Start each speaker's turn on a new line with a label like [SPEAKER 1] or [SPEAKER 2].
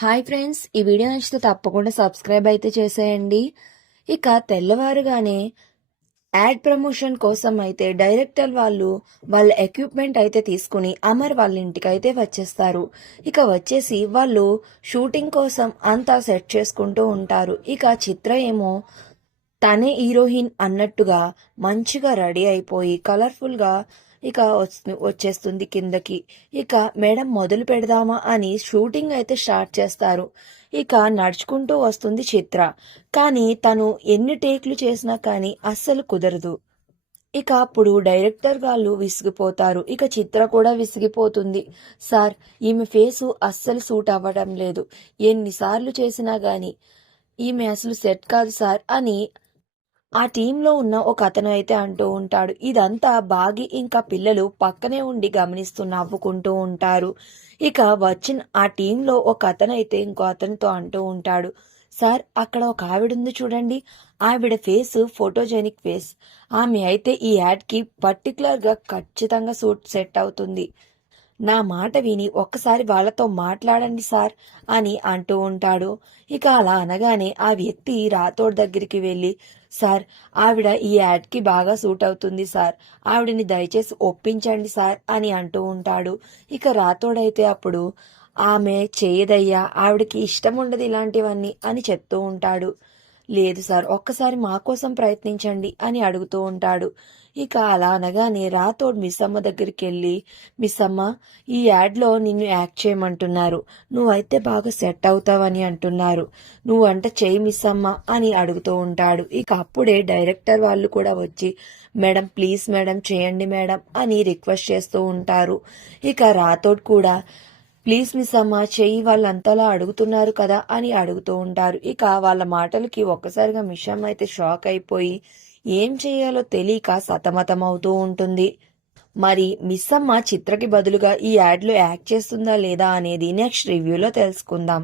[SPEAKER 1] Hi friends ఈ video నచ్చితే తప్పకుండా సబ్స్క్రైబ్ అయితే చేసేయండి. ఇక తెల్లవారుగానే యాడ్ ప్రమోషన్ కోసం అయితే డైరెక్టర్ వాళ్ళు వాళ్ళ ఎక్విప్మెంట్ అయితే తీసుకుని అమర్ వాళ్ళ ఇంటికి అయితే వచ్చేస్తారు. ఇక వచ్చేసి వాళ్ళు షూటింగ్ కోసం అంతా సెట్ చేసుకుంటూ ఉంటారు. ఇక చిత్ర ఏమో తనే హీరోయిన్ అన్నట్టుగా మంచిగా రెడీ అయిపోయి కలర్ఫుల్గా ఇక వచ్చేస్తుంది కిందకి. ఇక మేడం మొదలు పెడదామా అని షూటింగ్ అయితే స్టార్ట్ చేస్తారు. ఇక నడుచుకుంటూ వస్తుంది చిత్ర. కానీ తను ఎన్ని టేక్లు చేసినా కానీ అస్సలు కుదరదు. ఇక అప్పుడు డైరెక్టర్ వాళ్ళు విసిగిపోతారు. ఇక చిత్ర కూడా విసిగిపోతుంది. సార్ ఈమె ఫేసు అస్సలు సూట్ అవ్వడం లేదు. ఎన్నిసార్లు చేసినా గాని ఈమె అసలు సెట్ కాదు సార్ అని ఆ టీంలో ఉన్న ఒక అతను అయితే అంటూ ఉంటాడు ఇదంతా బాగి ఇంకా పిల్లలు పక్కనే ఉండి గమనిస్తూ నవ్వుకుంటూ ఉంటారు. ఇక వచ్చిన ఆ టీంలో ఒక అతను అయితే ఇంకో అతనితో అంటూ ఉంటాడు సార్ అక్కడ ఒక ఆవిడ ఉంది చూడండి ఆవిడ ఫేస్ ఫోటోజెనిక్ ఫేస్. ఆమె అయితే ఈ యాడ్కి పర్టికులర్గా ఖచ్చితంగా సూట్ సెట్ అవుతుంది. నా మాట విని ఒక్కసారి వాళ్ళతో మాట్లాడండి సార్ అని అంటూ ఉంటాడు. ఇక అలా అనగానే ఆ వ్యక్తి రాథోడ్ దగ్గరికి వెళ్ళి సార్ ఆవిడ ఈ యాడ్కి బాగా సూట్ అవుతుంది సార్. ఆవిడని దయచేసి ఒప్పించండి సార్ అని అంటూ ఉంటాడు. ఇక రాతోడైతే అప్పుడు ఆమె చేయదయ్యా ఆవిడకి ఇష్టం ఉండదు ఇలాంటివన్నీ అని చెప్తూ ఉంటాడు. లేదు సార్ ఒక్కసారి మా కోసం ప్రయత్నించండి అని అడుగుతూ ఉంటాడు. ఇక అలా అనగానే రాథోడ్ మిస్ అమ్మ దగ్గరికి వెళ్ళి మిస్ అమ్మ ఈ యాడ్లో నిన్ను యాక్ట్ చేయమంటున్నారు. నువ్వైతే బాగా సెట్ అవుతావని అంటున్నారు. నువ్వంట చేయి మిస్సమ్మ అని అడుగుతూ ఉంటాడు. ఇక అప్పుడే డైరెక్టర్ వాళ్ళు కూడా వచ్చి మేడం ప్లీజ్ మేడం చేయండి మేడం అని రిక్వెస్ట్ చేస్తూ ఉంటారు. ఇక రాథోడ్ కూడా ప్లీజ్ మిస్ అమ్మ చెయ్యి వాళ్ళంతలా అడుగుతున్నారు కదా అని అడుగుతూ ఉంటారు. ఇక వాళ్ళ మాటలకి ఒక్కసారిగా మిషమ్ అయితే షాక్ అయిపోయి ఏం చేయాలో తెలియక సతమతమవుతూ ఉంటుంది. మరి మిస్ అమ్మ చిత్రకి బదులుగా ఈ యాడ్లో యాక్ట్ చేస్తుందా లేదా అనేది నెక్స్ట్ రివ్యూలో తెలుసుకుందాం.